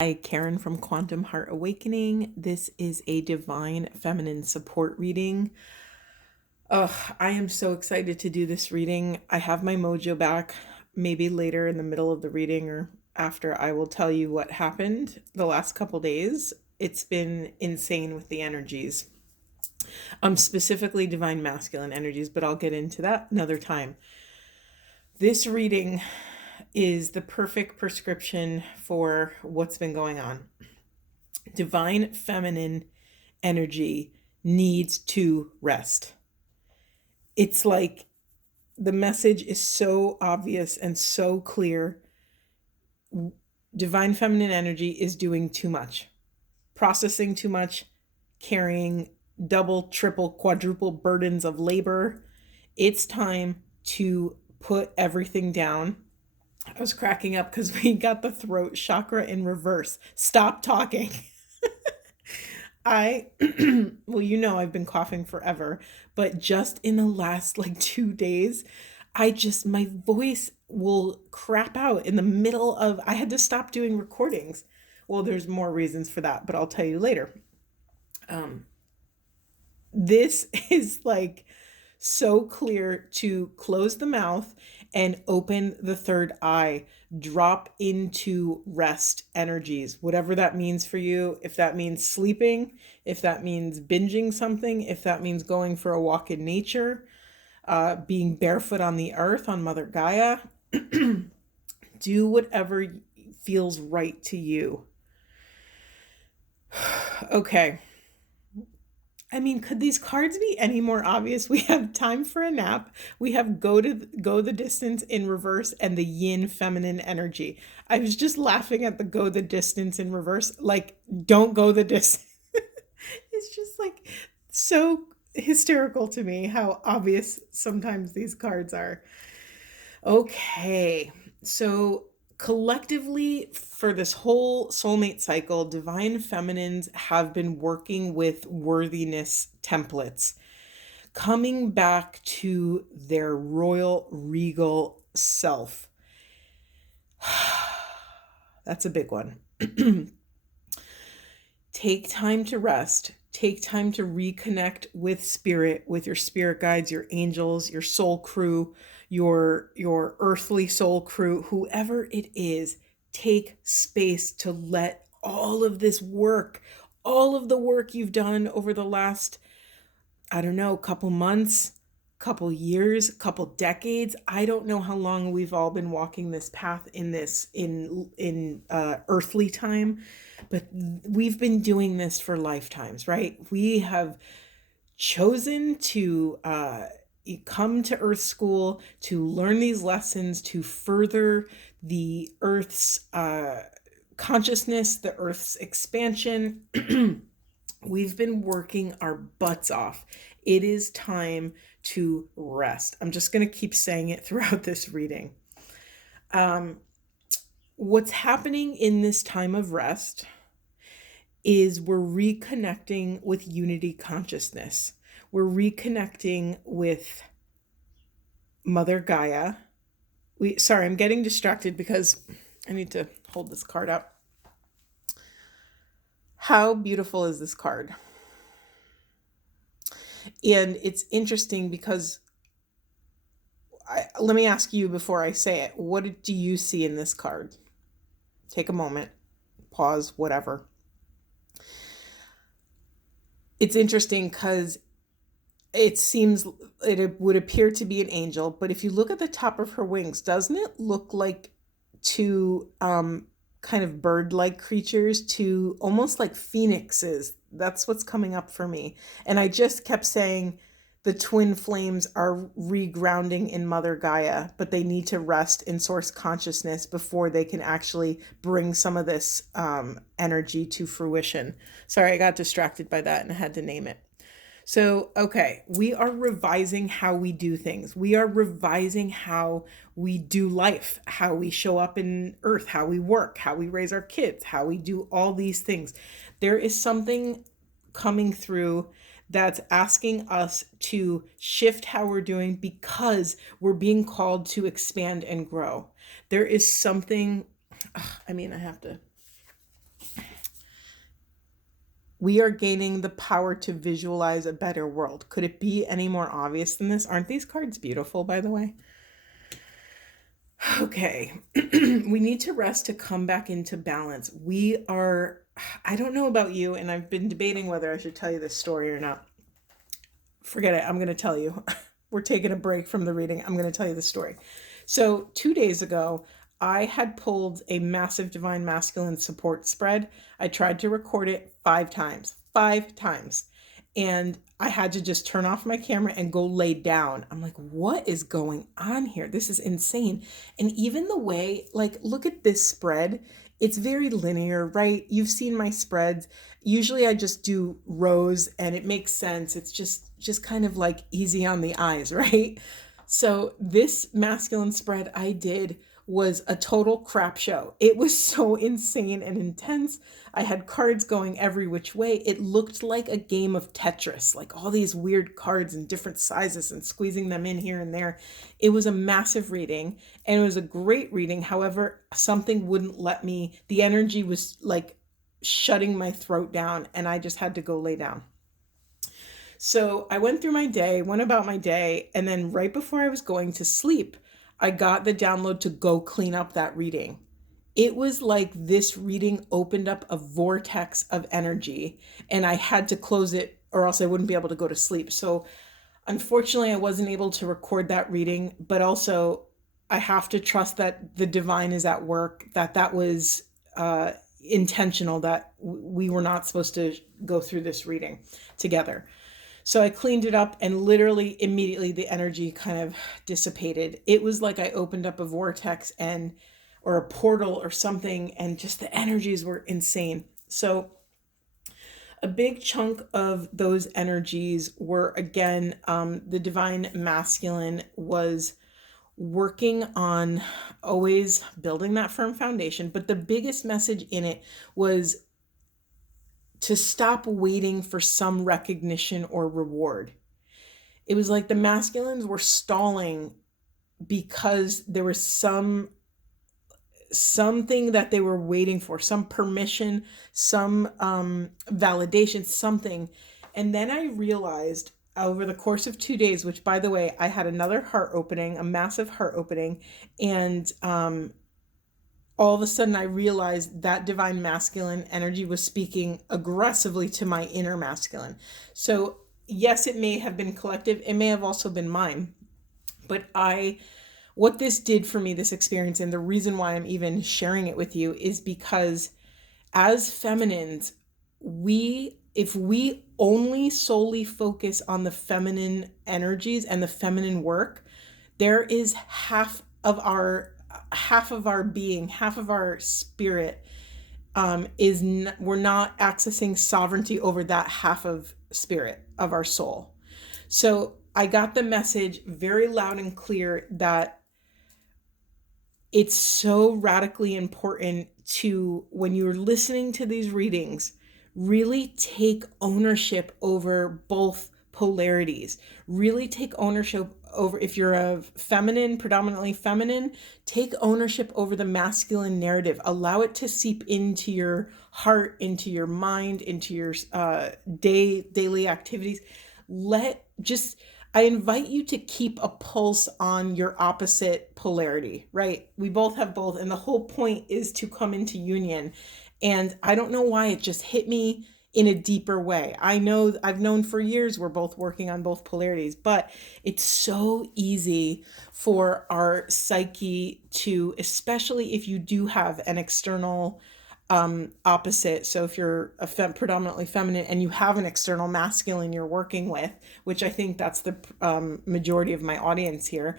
Hi, Karen from Quantum Heart Awakening. This is a divine feminine support reading. I am so excited to do this reading. I have my mojo back. Maybe later in the middle of the reading or after, I will tell you what happened the last couple days. It's been insane with the energies. Specifically divine masculine energies, but I'll get into that another time. This reading is the perfect prescription for what's been going on. Divine feminine energy needs to rest. It's like the message is so obvious and so clear. Divine feminine energy is doing too much, processing too much, carrying double, triple, quadruple burdens of labor. It's time to put everything down. I was cracking up because we got the throat chakra in reverse. Stop talking. I, well, I've been coughing forever, but just in the last like 2 days, my voice will crap out in the middle of, I had to stop doing recordings. Well, there's more reasons for that, but I'll tell you later. This is like so clear to close the mouth and open the third eye. Drop into rest energies, whatever that means for you. If that means sleeping, if that means binging something, if that means going for a walk in nature, being barefoot on the earth, on Mother Gaia, do whatever feels right to you. Okay. I mean, could these cards be any more obvious? We have time for a nap. We have go the distance in reverse and the yin feminine energy. I was just laughing at the go the distance in reverse. Like, don't go the distance. It's just like so hysterical to me how obvious sometimes these cards are. Okay. So collectively for this whole soulmate cycle, divine feminines have been working with worthiness templates, coming back to their royal regal self. That's a big one. Take time to rest. Take time to reconnect with spirit, with your spirit guides, your angels, your soul crew, your earthly soul crew, whoever it is. Take space to let all of this work, all of the work you've done over the last, I don't know, couple months, couple years, couple decades. I don't know how long we've all been walking this path in earthly time, but we've been doing this for lifetimes, right? We have chosen to come to Earth School to learn these lessons to further the Earth's consciousness, the Earth's expansion. We've been working our butts off. It is time to rest. I'm just going to keep saying it throughout this reading. What's happening in this time of rest is we're reconnecting with unity consciousness. We're reconnecting with Mother Gaia. Sorry, I'm getting distracted because I need to hold this card up. How beautiful is this card? And it's interesting because let me ask you before I say it, what do you see in this card? Take a moment, pause, whatever. It's interesting because it would appear to be an angel, but if you look at the top of her wings, doesn't it look like two kind of bird-like creatures, to almost like phoenixes? That's what's coming up for me. And I just kept saying the twin flames are regrounding in Mother Gaia, but they need to rest in source consciousness before they can actually bring some of this energy to fruition. Sorry, I got distracted by that and I had to name it. So, okay, we are revising how we do things. We are revising how we do life, how we show up in earth, how we work, how we raise our kids, how we do all these things. There is something coming through that's asking us to shift how we're doing because we're being called to expand and grow. There is something, I have to We are gaining the power to visualize a better world. Could it be any more obvious than this? Aren't these cards beautiful, by the way? Okay. We need to rest to come back into balance. I don't know about you, and I've been debating whether I should tell you this story or not. Forget it. I'm going to tell you. We're taking a break from the reading. I'm going to tell you the story. So 2 days ago, I had pulled a massive divine masculine support spread. I tried to record it 5 times, 5 times. And I had to just turn off my camera and go lay down. I'm like, what is going on here? This is insane. And even the way, like, look at this spread. It's very linear, right? You've seen my spreads. Usually I just do rows and it makes sense. It's just kind of like easy on the eyes, right? So this masculine spread I did was a total crap show. It was so insane and intense. I had cards going every which way. It looked like a game of Tetris, like all these weird cards in different sizes and squeezing them in here and there. It was a massive reading and it was a great reading. However, something wouldn't let me, the energy was like shutting my throat down and I just had to go lay down. So I went through my day, went about my day, and then right before I was going to sleep, I got the download to go clean up that reading. It was like this reading opened up a vortex of energy, and I had to close it or else I wouldn't be able to go to sleep. So unfortunately, I wasn't able to record that reading, but also I have to trust that the divine is at work, that was intentional, that we were not supposed to go through this reading together. So I cleaned it up and literally immediately the energy kind of dissipated. It was like I opened up a vortex or a portal or something, and just the energies were insane. So a big chunk of those energies were, again, the divine masculine was working on always building that firm foundation. But the biggest message in it was to stop waiting for some recognition or reward. It was like the masculines were stalling because there was something that they were waiting for, some permission, some validation, something. And then I realized over the course of 2 days, which, by the way, I had another heart opening, a massive heart opening, and all of a sudden I realized that divine masculine energy was speaking aggressively to my inner masculine. So yes, it may have been collective. It may have also been mine. But what this did for me, this experience, and the reason why I'm even sharing it with you is because as feminines, if we only solely focus on the feminine energies and the feminine work, there is half of our being, half of our spirit we're not accessing sovereignty over that half of spirit of our soul. So I got the message very loud and clear that it's so radically important to, when you're listening to these readings, really take ownership over both polarities. Really take ownership over, if you're a feminine, predominantly feminine, take ownership over the masculine narrative. Allow it to seep into your heart, into your mind, into your daily activities. I invite you to keep a pulse on your opposite polarity, right? We both have both, and the whole point is to come into union. And I don't know why it just hit me in a deeper way. I know I've known for years we're both working on both polarities, but it's so easy for our psyche to, especially if you do have an external opposite. So if you're predominantly feminine and you have an external masculine you're working with, which I think that's the majority of my audience here,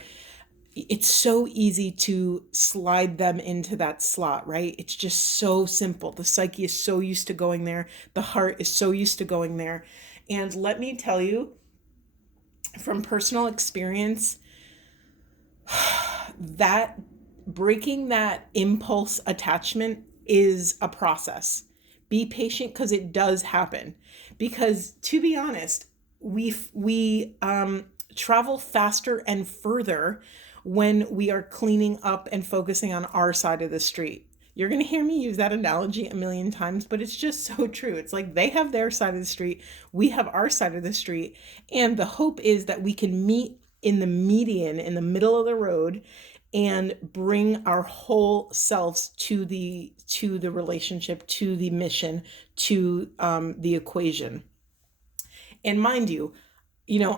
it's so easy to slide them into that slot, right? It's just so simple. The psyche is so used to going there. The heart is so used to going there. And let me tell you, from personal experience, that breaking that impulse attachment is a process. Be patient, because it does happen. Because to be honest, we travel faster and further when we are cleaning up and focusing on our side of the street. You're going to hear me use that analogy a million times, but it's just so true. It's like they have their side of the street, we have our side of the street, and the hope is that we can meet in the median, in the middle of the road, and bring our whole selves to the relationship, to the mission, to the equation. And mind you,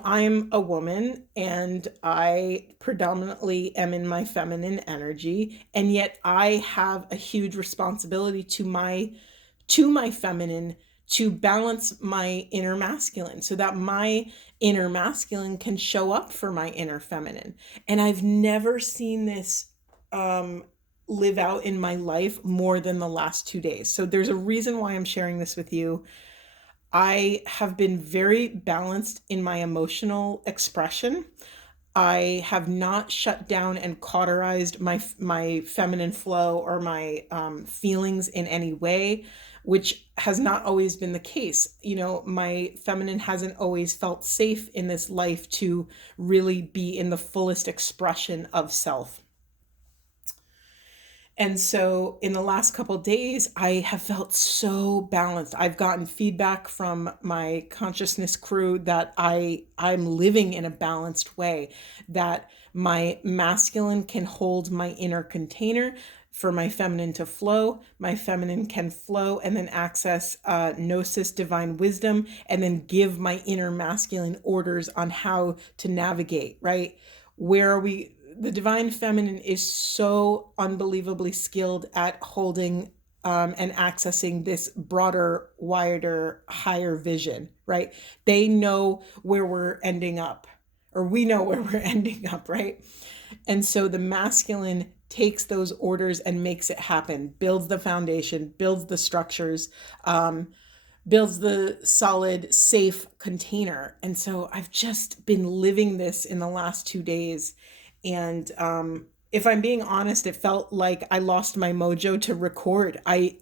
I'm a woman and I predominantly am in my feminine energy, and yet I have a huge responsibility to my feminine, to balance my inner masculine so that my inner masculine can show up for my inner feminine. And I've never seen this live out in my life more than the last 2 days. So there's a reason why I'm sharing this with you. I have been very balanced in my emotional expression. I have not shut down and cauterized my feminine flow or my feelings in any way, which has not always been the case. My feminine hasn't always felt safe in this life to really be in the fullest expression of self. And so in the last couple of days, I have felt so balanced. I've gotten feedback from my consciousness crew that I'm living in a balanced way, that my masculine can hold my inner container for my feminine to flow. My feminine can flow and then access gnosis, divine wisdom, and then give my inner masculine orders on how to navigate, right? Where are we? The divine feminine is so unbelievably skilled at holding and accessing this broader, wider, higher vision, right? They know where we're ending up, or we know where we're ending up, right? And so the masculine takes those orders and makes it happen, builds the foundation, builds the structures, builds the solid, safe container. And so I've just been living this in the last 2 days. And if I'm being honest, it felt like I lost my mojo to record. I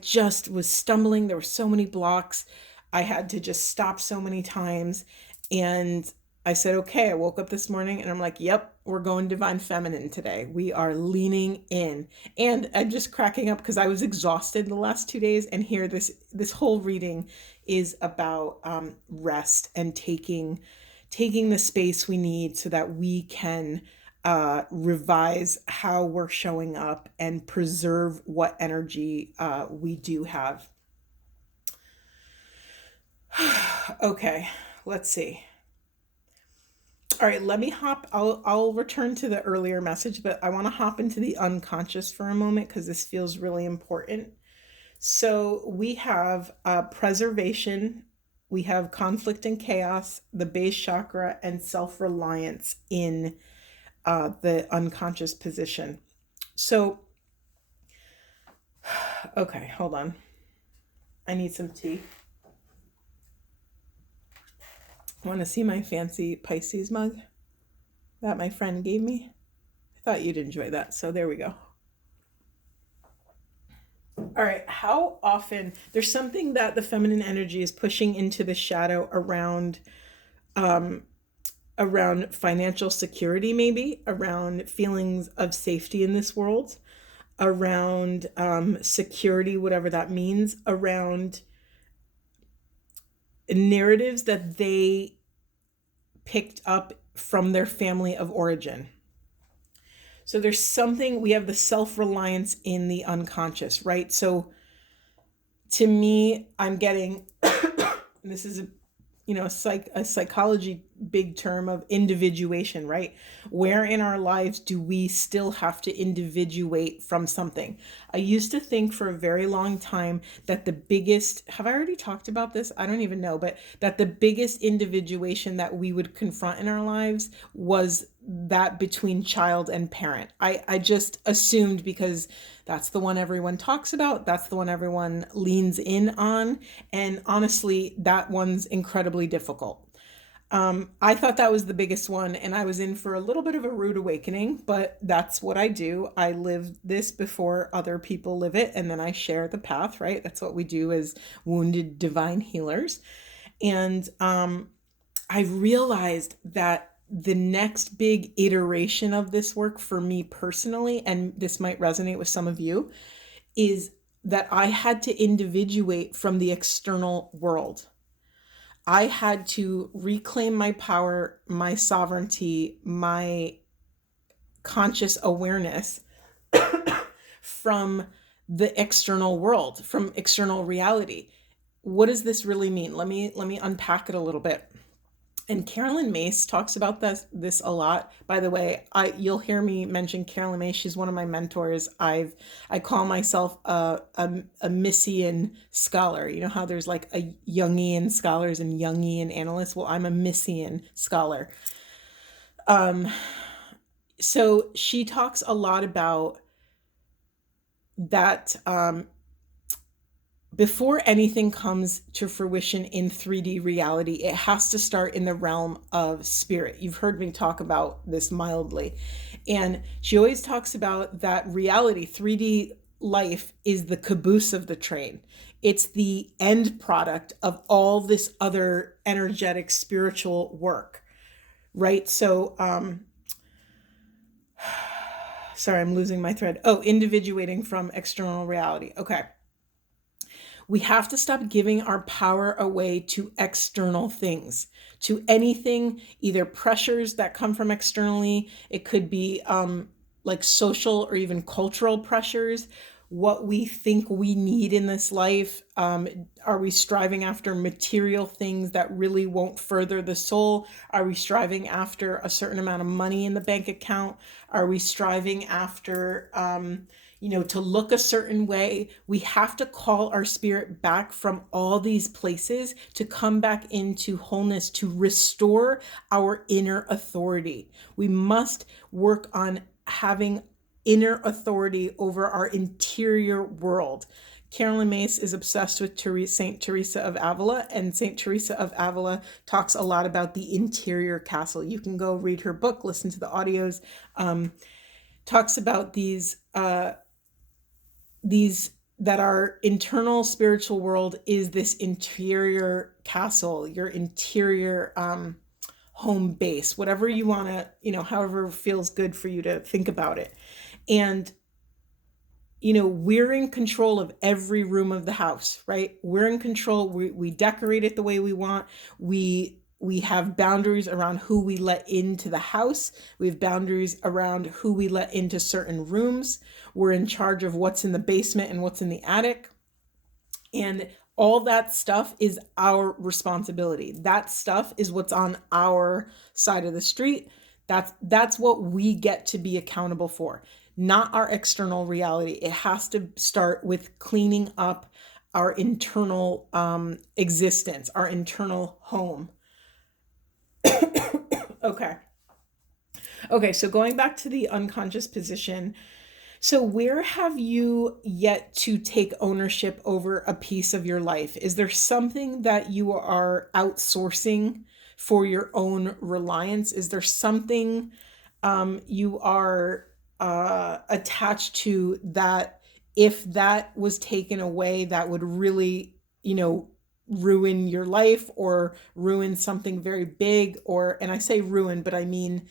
just was stumbling. There were so many blocks. I had to just stop so many times. And I said, okay, I woke up this morning and I'm like, yep, we're going divine feminine today. We are leaning in. And I'm just cracking up because I was exhausted the last 2 days. And here, this whole reading is about rest and taking the space we need so that we can revise how we're showing up and preserve what energy we do have. Okay, let's see. All right, let me hop. I'll return to the earlier message, but I want to hop into the unconscious for a moment because this feels really important. So we have preservation, we have conflict and chaos, the base chakra, and self-reliance in the unconscious position. So, okay, hold on. I need some tea. Want to see my fancy Pisces mug that my friend gave me? I thought you'd enjoy that, so there we go. All right, how often there's something that the feminine energy is pushing into the shadow around financial security, maybe around feelings of safety in this world, around security, whatever that means, around narratives that they picked up from their family of origin. So there's something, we have the self-reliance in the unconscious, right? So to me, I'm getting, this is a psychology big term of individuation, right? Where in our lives do we still have to individuate from something? I used to think for a very long time that the biggest, have I already talked about this? I don't even know, but that the biggest individuation that we would confront in our lives was that between child and parent. I just assumed because that's the one everyone talks about, that's the one everyone leans in on, and honestly, that one's incredibly difficult. I thought that was the biggest one, and I was in for a little bit of a rude awakening, but that's what I do. I live this before other people live it, and then I share the path, right? That's what we do as wounded divine healers. And I realized that the next big iteration of this work for me personally, and this might resonate with some of you, is that I had to individuate from the external world. I had to reclaim my power, my sovereignty, my conscious awareness from the external world, from external reality. What does this really mean? Let me unpack it a little bit. And Carolyn Mace talks about this a lot. By the way, you'll hear me mention Carolyn Mace. She's one of my mentors. I call myself a Missian scholar. You know how there's like a Jungian scholars and Jungian analysts? Well, I'm a Missian scholar. So she talks a lot about that before anything comes to fruition in 3D reality, it has to start in the realm of spirit. You've heard me talk about this mildly. And she always talks about that reality, 3D life, is the caboose of the train. It's the end product of all this other energetic spiritual work, right? So, sorry, I'm losing my thread. Oh, individuating from external reality. Okay. We have to stop giving our power away to external things, to anything, either pressures that come from externally. It could be like social or even cultural pressures, what we think we need in this life. Are we striving after material things that really won't further the soul? Are we striving after a certain amount of money in the bank account? Are we striving after to look a certain way? We have to call our spirit back from all these places to come back into wholeness, to restore our inner authority. We must work on having inner authority over our interior world. Carolyn Mace is obsessed with Saint Teresa of Avila, and Saint Teresa of Avila talks a lot about the interior castle. You can go read her book, listen to the audios. Talks about these that our internal spiritual world is this interior castle, your interior home base, whatever you want to, however feels good for you to think about it. And we're in control of every room of the house, right? We're in control. We decorate it the way we want. We have boundaries around who we let into the house. We have boundaries around who we let into certain rooms. We're in charge of what's in the basement and what's in the attic. And all that stuff is our responsibility. That stuff is what's on our side of the street. That's what we get to be accountable for, not our external reality. It has to start with cleaning up our internal existence, our internal home. Okay, so going back to the unconscious position. So where have you yet to take ownership over a piece of your life? Is there something that you are outsourcing for your own reliance? Is there something you are attached to that if that was taken away, that would really, ruin your life or ruin something very big? And I say ruin, but I mean,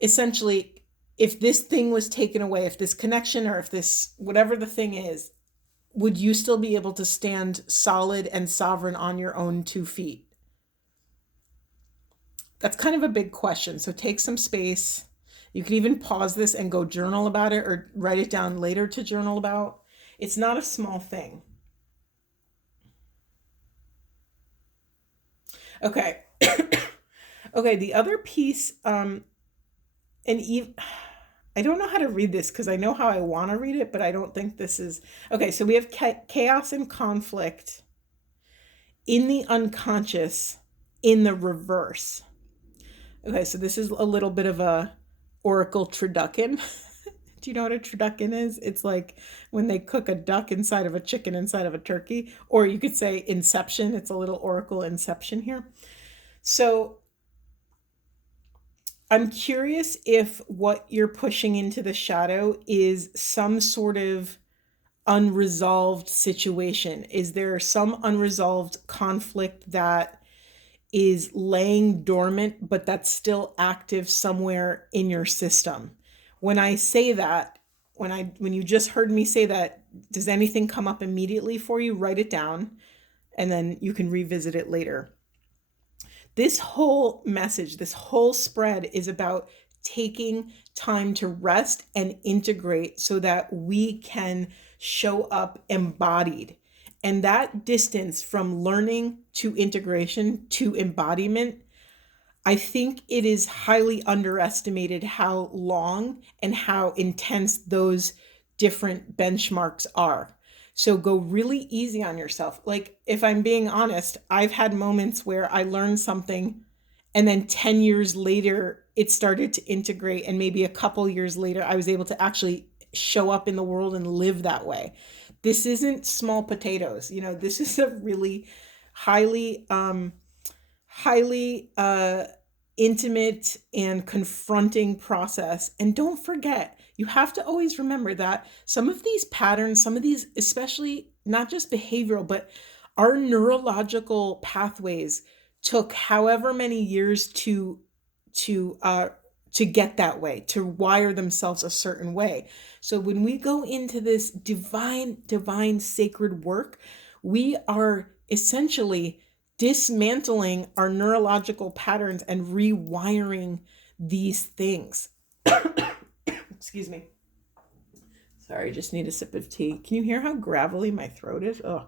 essentially, if this thing was taken away, if this connection or if this, whatever the thing is, would you still be able to stand solid and sovereign on your own 2 feet? That's kind of a big question. So take some space. You can even pause this and go journal about it or write it down later to journal about. It's not a small thing. Okay. Okay, the other piece, and I don't know how to read this because I know how I want to read it, but I don't think this is... Okay, so we have chaos and conflict in the unconscious in the reverse. Okay, so this is a little bit of a Oracle turducken. Do you know what a turducken is? It's like when they cook a duck inside of a chicken inside of a turkey. Or you could say Inception. It's a little Oracle Inception here. So I'm curious if what you're pushing into the shadow is some sort of unresolved situation. Is there some unresolved conflict that is laying dormant, but that's still active somewhere in your system. When I say that, when you just heard me say that, does anything come up immediately for you? Write it down and then you can revisit it later. This whole message, this whole spread is about taking time to rest and integrate so that we can show up embodied. And that distance from learning to integration to embodiment, I think it is highly underestimated how long and how intense those different benchmarks are. So go really easy on yourself. Like, if I'm being honest, I've had moments where I learned something and then 10 years later it started to integrate, and maybe a couple years later I was able to actually show up in the world and live that way. This isn't small potatoes. This is a really highly highly intimate and confronting process. And don't forget, you have to always remember that some of these patterns, some of these, especially not just behavioral, but our neurological pathways took however many years to uh, to get that way, to wire themselves a certain way. So when we go into this divine sacred work, we are essentially dismantling our neurological patterns and rewiring these things. Excuse me. Sorry, I just need a sip of tea. Can you hear how gravelly my throat is? Oh.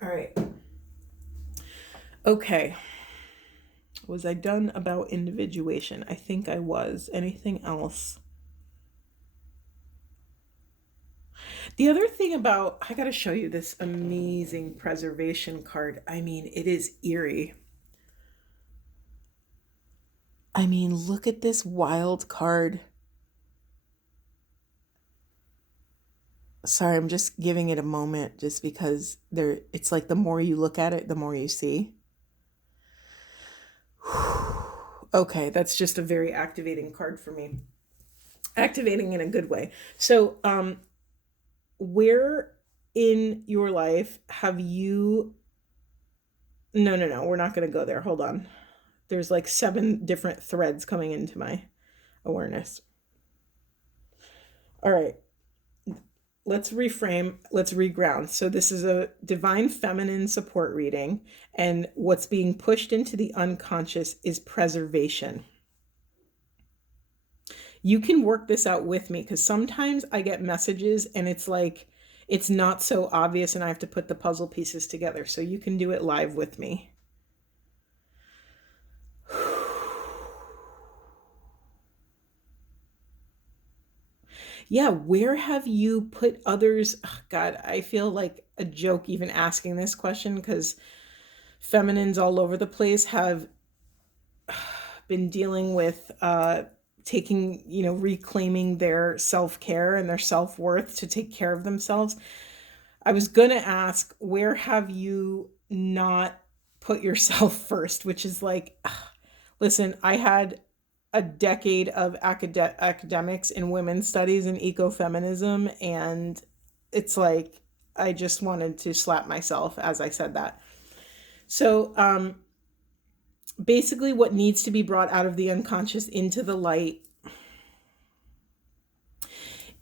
All right. Okay. Was I done about individuation? I think I was. Anything else? The other thing about, I got to show you this amazing preservation card. I mean, it is eerie. I mean, look at this wild card. Sorry, I'm just giving it a moment just because it's like the more you look at it, the more you see. Okay, that's just a very activating card for me. Activating in a good way. So, where in your life have you... No, we're not going to go there. Hold on. There's like 7 different threads coming into my awareness. All right. Let's reframe, let's reground. So this is a divine feminine support reading, and what's being pushed into the unconscious is preservation. You can work this out with me, because sometimes I get messages and it's like it's not so obvious and I have to put the puzzle pieces together. So you can do it live with me. Yeah, where have you put others? Oh, God, I feel like a joke even asking this question, because feminines all over the place have been dealing with taking, reclaiming their self-care and their self-worth to take care of themselves. I was going to ask, where have you not put yourself first? Which is like, listen, I had a decade of academics in women's studies and ecofeminism, and it's like I just wanted to slap myself as I said that. So basically what needs to be brought out of the unconscious into the light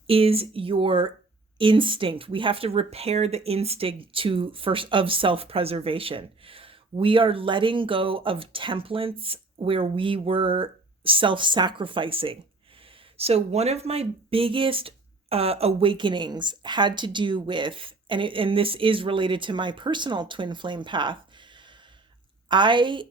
is your instinct. We have to repair the instinct of self-preservation. We are letting go of templates where we were self-sacrificing. So one of my biggest awakenings had to do with, and this is related to my personal twin flame path. I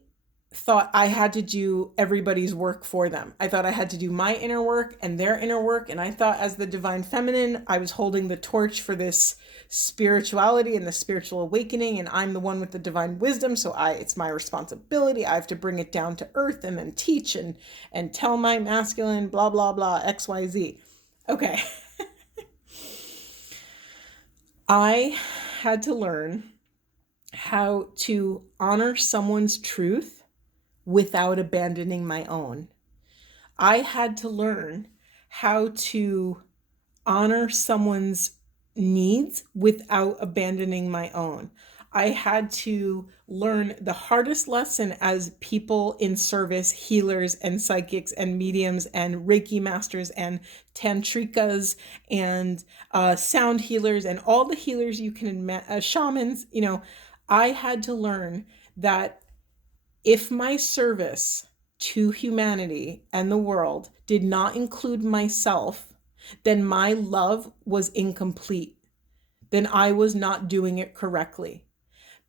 thought I had to do everybody's work for them. I thought I had to do my inner work and their inner work. And I thought, as the divine feminine, I was holding the torch for this spirituality and the spiritual awakening. And I'm the one with the divine wisdom. So it's my responsibility. I have to bring it down to earth and then teach and tell my masculine, blah, blah, blah, XYZ. Okay. I had to learn how to honor someone's truth without abandoning my own. I had to learn how to honor someone's needs without abandoning my own. I had to learn the hardest lesson as people in service, healers and psychics and mediums and Reiki masters and tantrikas and sound healers and all the healers you can imagine, shamans, I had to learn that if my service to humanity and the world did not include myself, then my love was incomplete. Then I was not doing it correctly.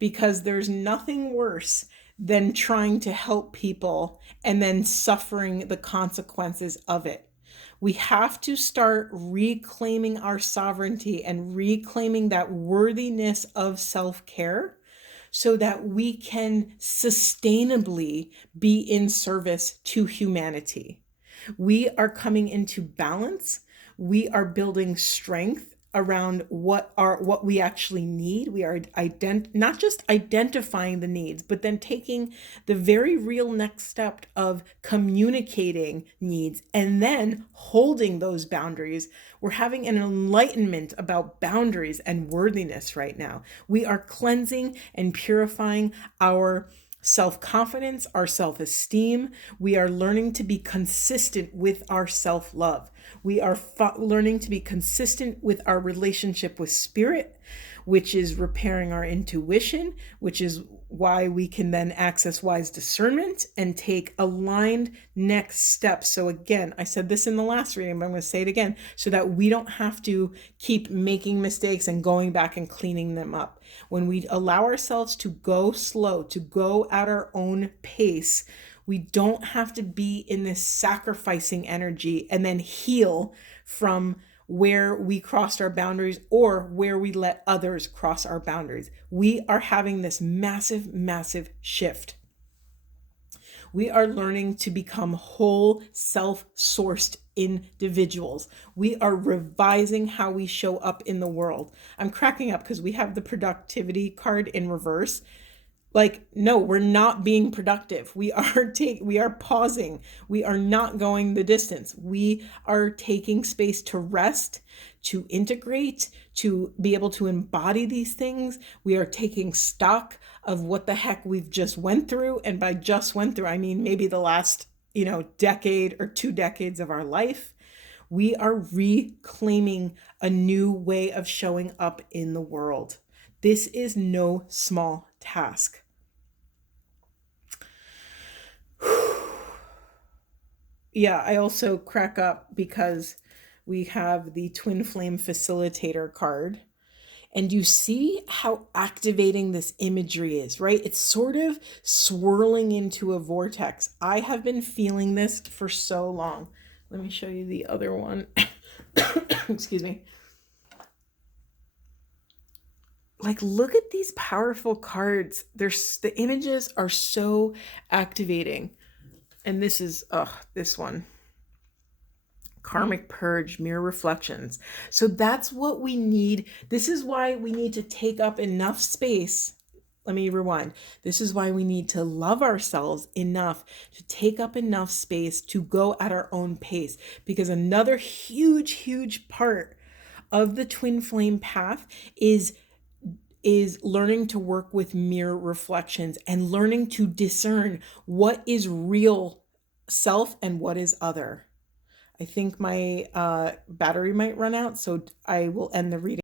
Because there's nothing worse than trying to help people and then suffering the consequences of it. We have to start reclaiming our sovereignty and reclaiming that worthiness of self-care so that we can sustainably be in service to humanity. We are coming into balance. We are building strength around what we actually need. We are not just identifying the needs, but then taking the very real next step of communicating needs and then holding those boundaries. We're having an enlightenment about boundaries and worthiness right now. We are cleansing and purifying our self-confidence, our self-esteem. We are learning to be consistent with our self-love. We are learning to be consistent with our relationship with spirit, which is repairing our intuition, which is why we can then access wise discernment and take aligned next steps. So again, I said this in the last reading, but I'm going to say it again so that we don't have to keep making mistakes and going back and cleaning them up. When we allow ourselves to go slow, to go at our own pace, we don't have to be in this sacrificing energy and then heal from where we crossed our boundaries or where we let others cross our boundaries. We are having this massive, massive shift. We are learning to become whole, self-sourced individuals. We are revising how we show up in the world. I'm cracking up because we have the productivity card in reverse. Like, no, we're not being productive. We are pausing. We are not going the distance. We are taking space to rest, to integrate, to be able to embody these things. We are taking stock of what the heck we've just went through. And by just went through, I mean maybe the last, decade or 2 decades of our life. We are reclaiming a new way of showing up in the world. This is no small task. Yeah, I also crack up because we have the Twin Flame Facilitator card. And you see how activating this imagery is, right? It's sort of swirling into a vortex. I have been feeling this for so long. Let me show you the other one. Excuse me. Like, look at these powerful cards. The images are so activating. And this is, this one. Karmic purge, mirror reflections. So that's what we need. This is why we need to take up enough space. Let me rewind. This is why we need to love ourselves enough to take up enough space to go at our own pace. Because another huge, huge part of the twin flame path is learning to work with mirror reflections and learning to discern what is real self and what is other. I think my battery might run out, so I will end the reading.